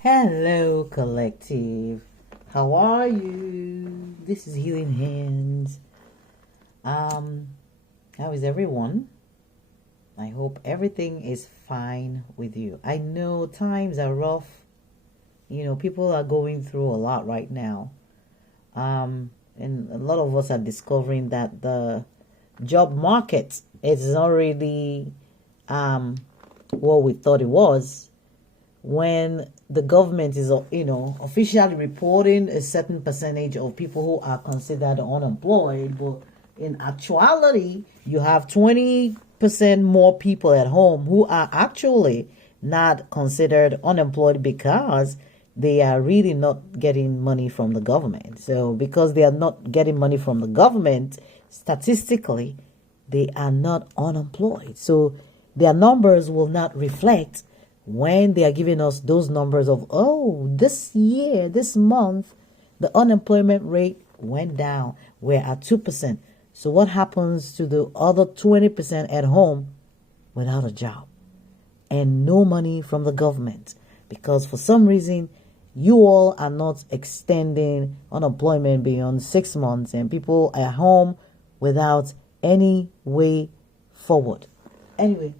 Hello, collective. How are you? This is Healing Hands. Um, how is everyone? I hope everything is fine with you. I know times are rough. People are going through a lot right now. And a lot of us are discovering that the job market is not really what we thought it was. When the government is officially reporting a certain percentage of people who are considered unemployed, but in actuality you have 20% more people at home who are actually not considered unemployed because they are really not getting money from the government. So because they are not getting money from the government, statistically they are not unemployed. So their numbers will not reflect when they are giving us those numbers of, oh, this year, this month, the unemployment rate went down. We're at 2%. So what happens to the other 20% at home without a job and no money from the government? Because for some reason, you all are not extending unemployment beyond 6 months and people are home without any way forward. Anyway,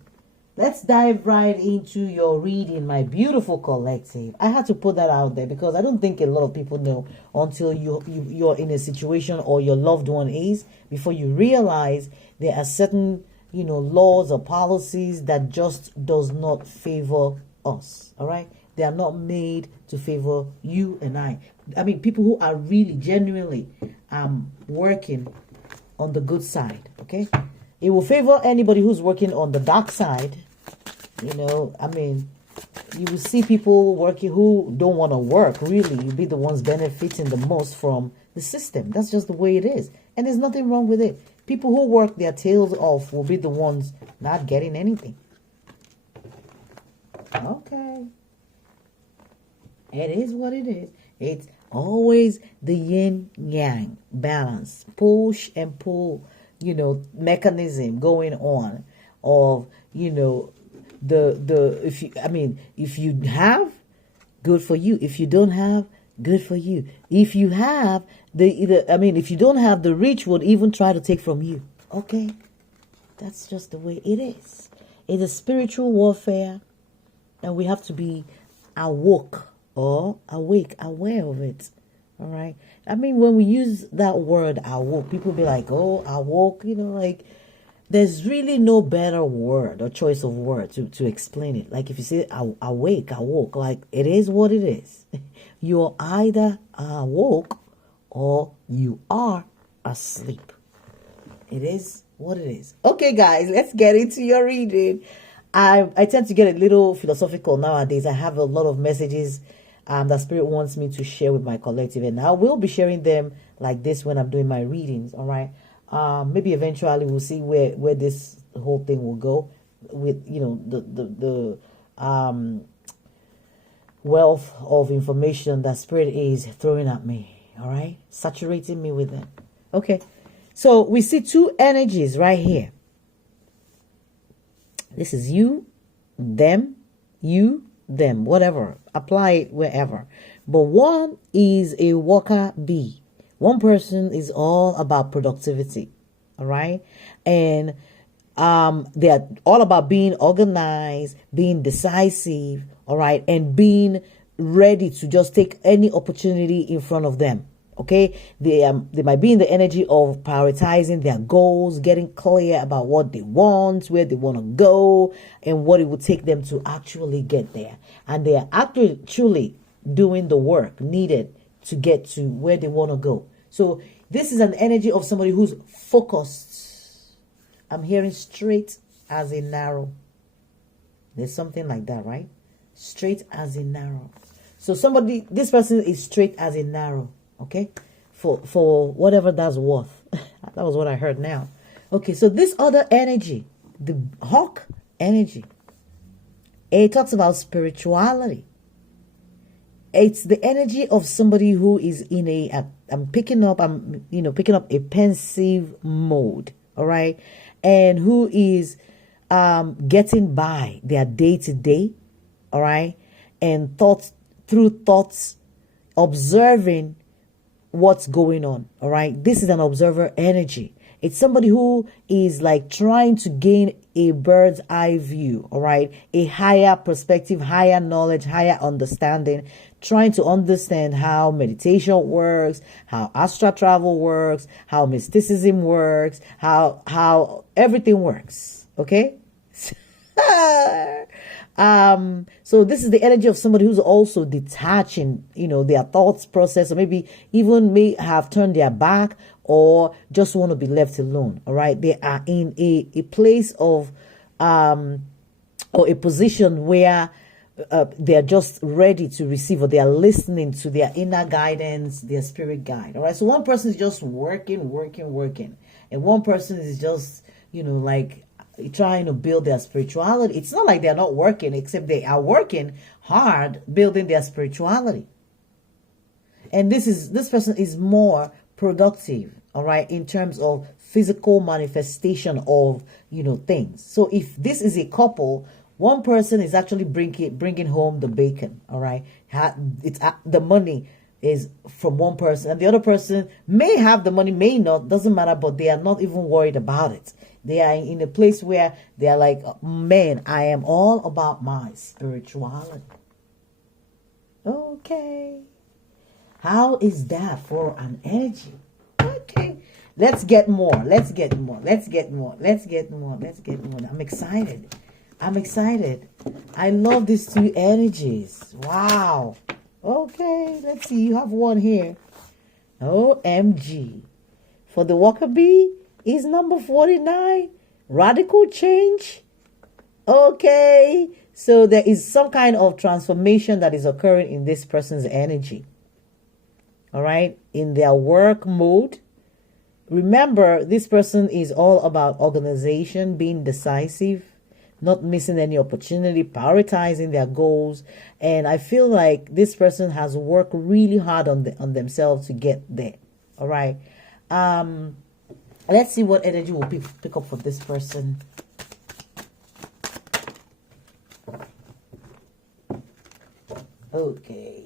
let's dive right into your reading, my beautiful collective. I had to put that out there because I don't think a lot of people know until you're in a situation or your loved one is, before you realize there are certain, laws or policies that just does not favor us. All right. They are not made to favor you and I. I mean, people who are really genuinely working on the good side. Okay. It will favor anybody who's working on the dark side. You will see people working who don't want to work. Really, you'll be the ones benefiting the most from the system. That's just the way it is. And there's nothing wrong with it. People who work their tails off will be the ones not getting anything. Okay. It is what it is. It's always the yin yang balance, push and pull, mechanism going on of, if you have, good for you. If you don't have, good for you. If you have if you don't have, the rich would even try to take from you. Okay, that's just the way it is. It's a spiritual warfare, and we have to be awoke or awake, aware of it. All right. When we use that word awoke, people be like, "Oh, awoke," there's really no better word or choice of word to explain it. Like if you say awake, awoke, like it is what it is. You're either awoke or you are asleep. It is what it is. Okay, guys, let's get into your reading. I tend to get a little philosophical nowadays. I have a lot of messages that Spirit wants me to share with my collective, and I will be sharing them like this when I'm doing my readings. All right. Maybe eventually we'll see where this whole thing will go with the wealth of information that Spirit is throwing at me. All right, saturating me with it. Okay, so we see two energies right here. This is you, them, whatever. Apply it wherever. But one is a worker bee. One person is all about productivity, all right? And they're all about being organized, being decisive, all right? And being ready to just take any opportunity in front of them, okay? They might be in the energy of prioritizing their goals, getting clear about what they want, where they want to go, and what it would take them to actually get there. And they are actually doing the work needed to get to where they want to go. So this is an energy of somebody who's focused. I'm hearing straight as a narrow. There's something like that, right? Straight as a narrow. So this person is straight as a narrow, okay? For whatever that's worth. That was what I heard now. Okay, so this other energy, the hawk energy, it talks about spirituality. It's the energy of somebody who is in I'm picking up a pensive mode, all right? And who is getting by their day to day, all right? And thoughts through thoughts, observing what's going on. All right. This is an observer energy. It's somebody who is like trying to gain a bird's eye view. All right. A higher perspective, higher knowledge, higher understanding, trying to understand how meditation works, how astral travel works, how mysticism works, how everything works. Okay. So this is the energy of somebody who's also detaching, their thoughts process, or maybe even may have turned their back or just want to be left alone. All right. They are in a place of, or a position where they are just ready to receive, or they are listening to their inner guidance, their spirit guide. All right. So one person is just working. And one person is just, like trying to build their spirituality. It's not like they're not working, except they are working hard building their spirituality. And this person is more productive, all right, in terms of physical manifestation of, things. So if this is a couple, one person is actually bringing home the bacon, all right. It's the money is from one person, and the other person may have the money, may not, doesn't matter, but they are not even worried about it. They are in a place where they are like, man, I am all about my spirituality. Okay. How is that for an energy? Okay. Let's get more. I'm excited. I love these two energies. Wow. Okay. Let's see. You have one here. OMG. For the worker bee is number 49. Radical change. Okay. So there is some kind of transformation that is occurring in this person's energy. All right. In their work mode. Remember, this person is all about organization, being decisive, not missing any opportunity, prioritizing their goals. And I feel like this person has worked really hard on themselves to get there. All right. Let's see what energy will pick up for this person. Okay.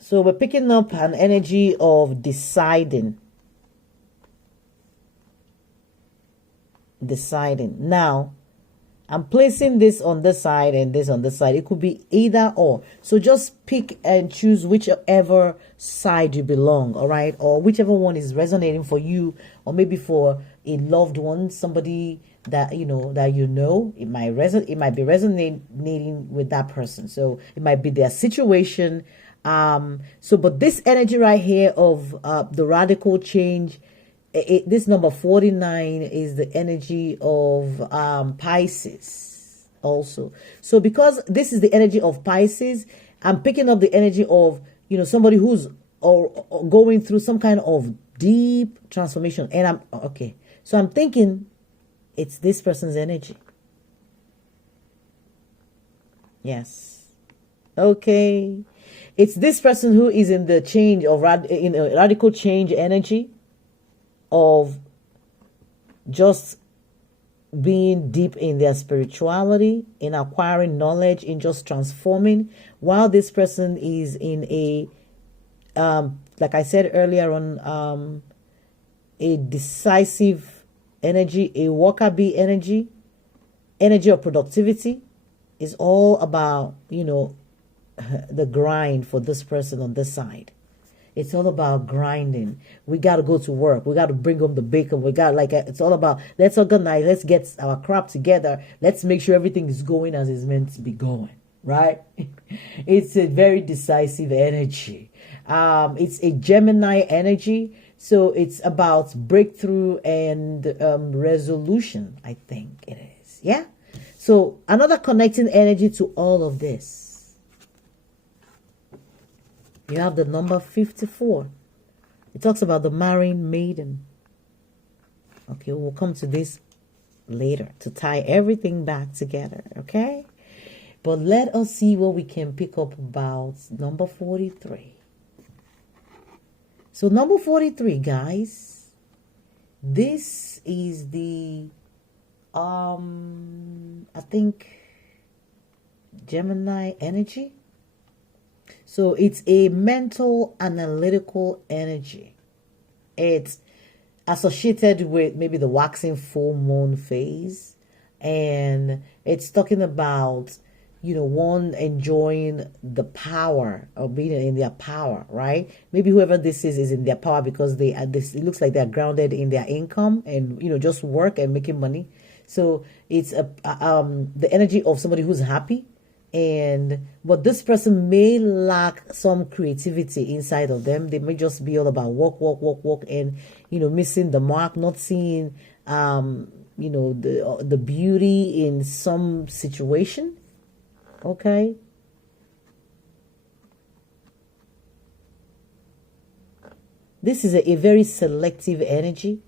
So we're picking up an energy of deciding. Now, I'm placing this on this side and this on this side. It could be either or. So just pick and choose whichever side you belong, all right? Or whichever one is resonating for you, or maybe for a loved one, somebody that it might be resonating with that person. So it might be their situation. But this energy right here of the radical change, this number 49 is the energy of Pisces also. So because this is the energy of Pisces, I'm picking up the energy of, somebody who's or going through some kind of deep transformation. And so I'm thinking it's this person's energy. Yes. Okay. It's this person who is in the change of in a radical change energy of just being deep in their spirituality, in acquiring knowledge, in just transforming, while this person is in a, like I said earlier on, a decisive energy, a worker bee energy of productivity. Is all about, the grind for this person on this side. It's all about grinding. We got to go to work. We got to bring home the bacon. It's all about, let's organize. Let's get our crap together. Let's make sure everything is going as it's meant to be going. Right? It's a very decisive energy. It's a Gemini energy. So it's about breakthrough and resolution, I think it is. Yeah? So another connecting energy to all of this. You have the number 54. It talks about the marrying maiden. Okay, we'll come to this later to tie everything back together, okay? But let us see what we can pick up about number 43. So number 43, guys, this is the, I think Gemini energy. So it's a mental, analytical energy. It's associated with maybe the waxing full moon phase. And it's talking about, one enjoying the power of being in their power, right? Maybe whoever this is in their power because it looks like they're grounded in their income and, just work and making money. So it's the energy of somebody who's happy. But this person may lack some creativity inside of them. They may just be all about work, and missing the mark, not seeing the beauty in some situation. Okay. This is a very selective energy,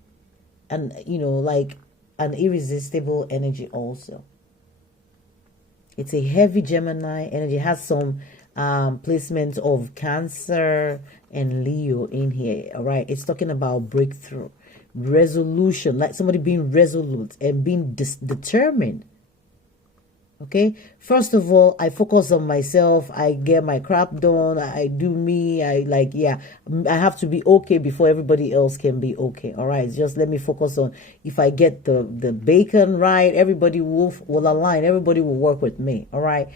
and like an irresistible energy also. It's a heavy Gemini energy. It has some placement of Cancer and Leo in here. All right. It's talking about breakthrough, resolution, like somebody being resolute and being determined. Okay. First of all, I focus on myself. I get my crap done. I do me. I have to be okay before everybody else can be okay. All right. Just let me focus on, if I get the bacon right, everybody will align. Everybody will work with me. All right.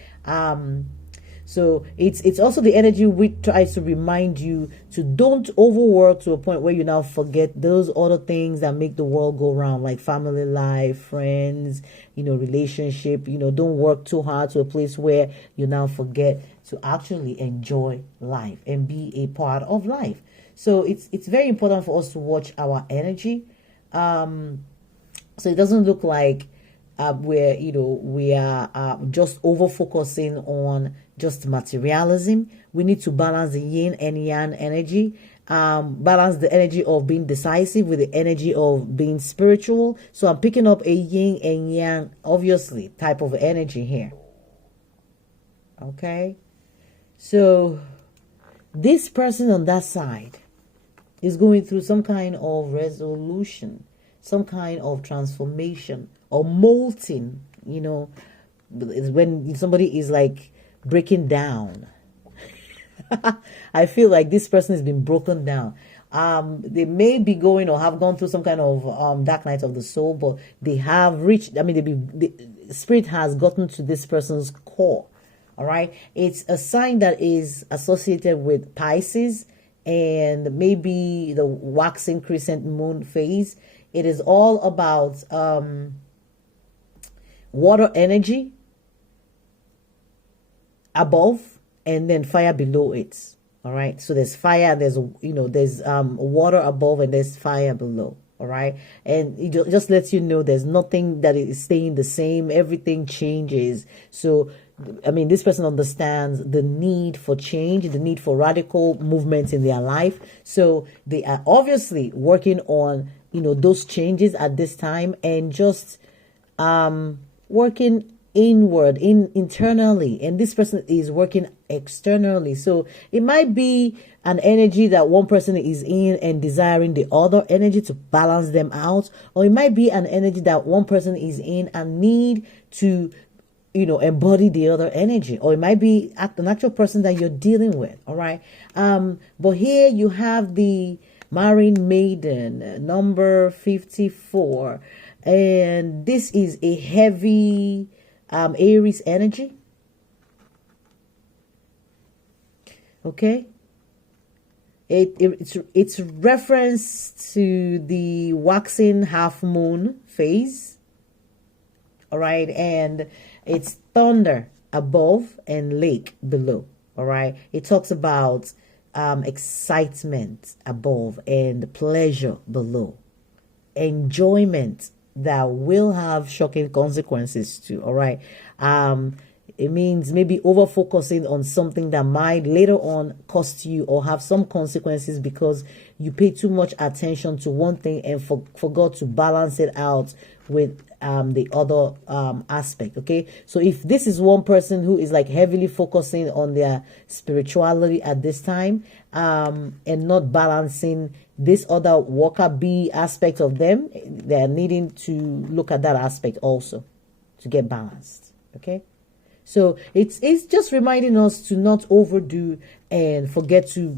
So it's also the energy which tries to remind you to don't overwork to a point where you now forget those other things that make the world go round, like family life, friends, relationship. Don't work too hard to a place where you now forget to actually enjoy life and be a part of life. So it's very important for us to watch our energy. So it doesn't look like where we are just over focusing on just materialism. We need to balance the yin and yang energy, balance the energy of being decisive with the energy of being spiritual. So I'm picking up a yin and yang, obviously, type of energy here. Okay, so this person on that side is going through some kind of resolution, some kind of transformation or molting. When somebody is like breaking down. I feel like this person has been broken down. They may be going or have gone through some kind of dark night of the soul, but they have reached, the spirit has gotten to this person's core. All right. It's a sign that is associated with Pisces and maybe the waxing crescent moon phase. It is all about water energy above and then fire below it. All right. So there's fire, there's water above and there's fire below. All right. And it just lets you know there's nothing that is staying the same. Everything changes. So this person understands the need for change, the need for radical movements in their life. So they are obviously working on, those changes at this time and just working internally. And this person is working externally. So it might be an energy that one person is in and desiring the other energy to balance them out. Or it might be an energy that one person is in and need to embody the other energy, or it might be an actual person that you're dealing with. All right. But here you have the Marine Maiden, number 54. And this is a heavy Aries energy. Okay. It's reference to the waxing half moon phase. All right. And it's thunder above and lake below. All right. It talks about excitement above and pleasure below. Enjoyment that will have shocking consequences too. All right. It means maybe over focusing on something that might later on cost you or have some consequences because you pay too much attention to one thing and forgot to balance it out with the other aspect. Okay. So if this is one person who is like heavily focusing on their spirituality at this time and not balancing this other worker bee aspect of them, they're needing to look at that aspect also to get balanced. Okay. So it's just reminding us to not overdo and forget to,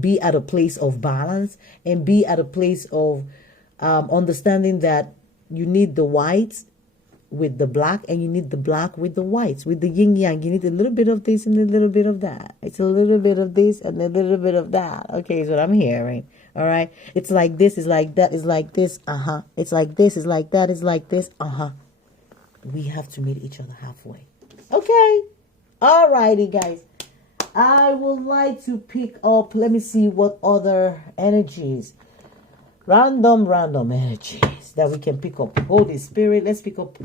be at a place of balance and be at a place of understanding that you need the white with the black, and you need the black with the whites, with the yin yang. You need a little bit of this and a little bit of that. It's a little bit of this and a little bit of that. Okay, is what I'm hearing. All right. It's like this, it's like that, it's like this. It's like this, it's like that, it's like this. We have to meet each other halfway. Okay. All righty, guys. I would like to pick up, let me see what other energies, random energies that we can pick up. Holy Spirit, let's pick up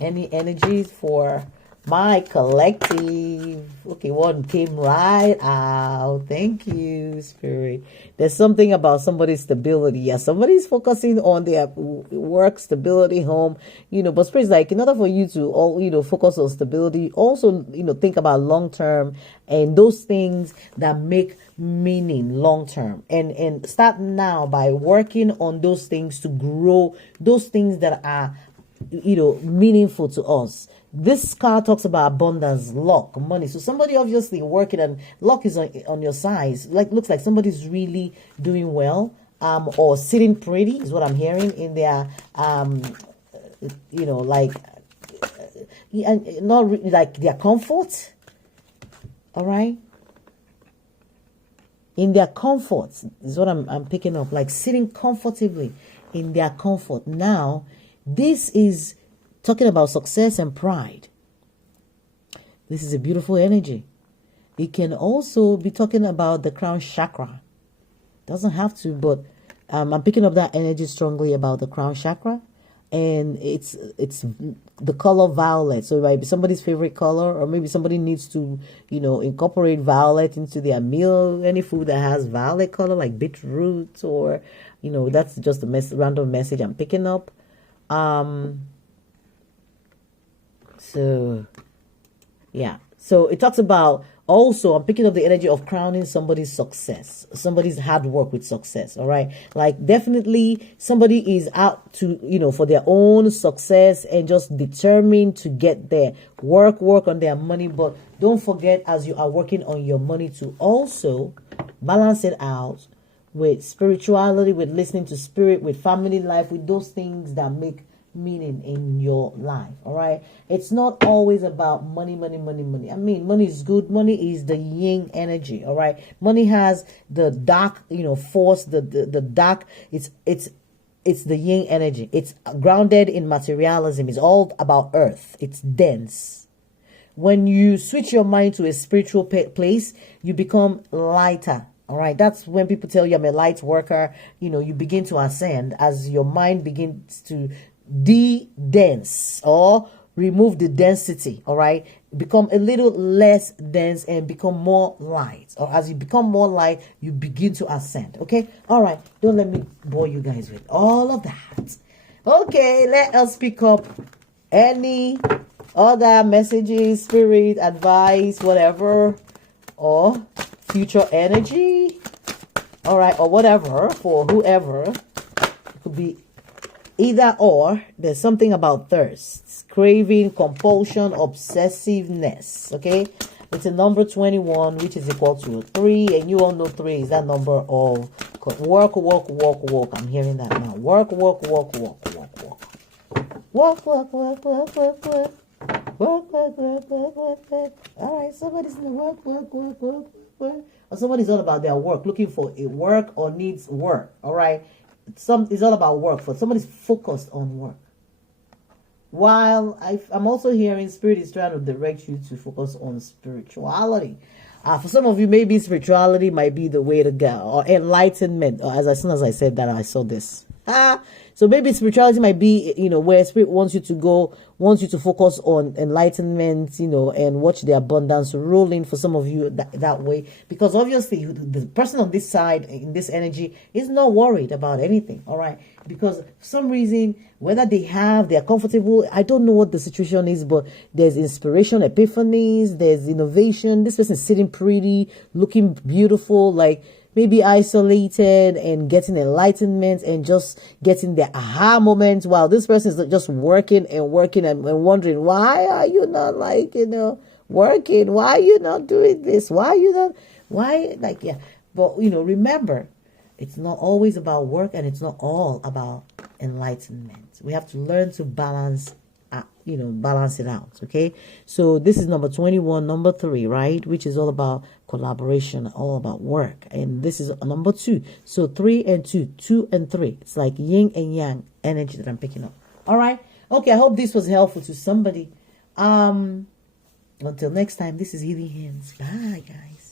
any energies for my collective. Okay, one came right out. Thank you, Spirit. There's something about somebody's stability. Yeah, somebody's focusing on their work, stability, home, but Spirit's like, in order for you to all, focus on stability, also, think about long term and those things that make meaning long term, and start now by working on those things to grow those things that are meaningful to us. This card talks about abundance, luck, money. So somebody obviously working, and luck is on your side. Like, looks like somebody's really doing well, or sitting pretty is what I'm hearing in their not like their comfort. All right. In their comfort is what I'm picking up, like sitting comfortably in their comfort. Now, this is talking about success and pride. This is a beautiful energy. It can also be talking about the crown chakra. Doesn't have to, but I'm picking up that energy strongly about the crown chakra. And it's the color violet. So it might be somebody's favorite color, or maybe somebody needs to, incorporate violet into their meal. Any food that has violet color, like beetroot, or, that's just a random message I'm picking up. So, yeah. So it talks about, also, I'm picking up the energy of crowning somebody's success, somebody's hard work with success. All right. Like, definitely somebody is out to, for their own success and just determined to get there. Work on their money. But don't forget, as you are working on your money, to also balance it out with spirituality, with listening to spirit, with family life, with those things that make meaning in your life. All right. It's not always about money. I mean, money is good. Money is the yin energy. All right. Money has the dark, force, the dark. It's the yin energy. It's grounded in materialism. It's all about earth. It's dense. When you switch your mind to a spiritual place, you become lighter. All right. That's when people tell you I'm a light worker. You begin to ascend as your mind begins to de-dense, or remove the density. All right. Become a little less dense and become more light. Or as you become more light, you begin to ascend. Okay. All right. Don't let me bore you guys with all of that. Okay. Let us pick up any other messages, spirit, advice, whatever, or future energy. All right. Or whatever for whoever. It could be either or. There's something about thirst, craving, compulsion, obsessiveness. Okay. It's a number 21, which is equal to 3. And you all know 3 is that number of work. I'm hearing that now. Work. Work. All right. Somebody's in the work. Or somebody's all about their work, looking for a work or needs work. All right. It's all about work. For somebody's focused on work. While I'm also hearing spirit is trying to direct you to focus on spirituality. For some of you, maybe spirituality might be the way to go, or enlightenment. As soon as I said that, I saw this. So maybe spirituality might be, where spirit wants you to go, wants you to focus on enlightenment, and watch the abundance rolling for some of you that way. Because obviously the person on this side, in this energy, is not worried about anything. All right. Because for some reason, whether they're comfortable, I don't know what the situation is, but there's inspiration, epiphanies, there's innovation. This person is sitting pretty, looking beautiful, like maybe isolated and getting enlightenment and just getting the aha moment, while this person is just working and working and wondering, why are you not like, working? Why are you not doing this? Why are you not, why, like, yeah. But, remember, it's not always about work, and it's not all about enlightenment. We have to learn to balance balance it out. Okay, so this is number 21, number 3, right, which is all about collaboration, all about work, and this is number 2. So 3 and 2, 2 and 3, it's like yin and yang energy that I'm picking up. All right, okay, I hope this was helpful to somebody. Until next time, this is Healing Hands. Bye, guys.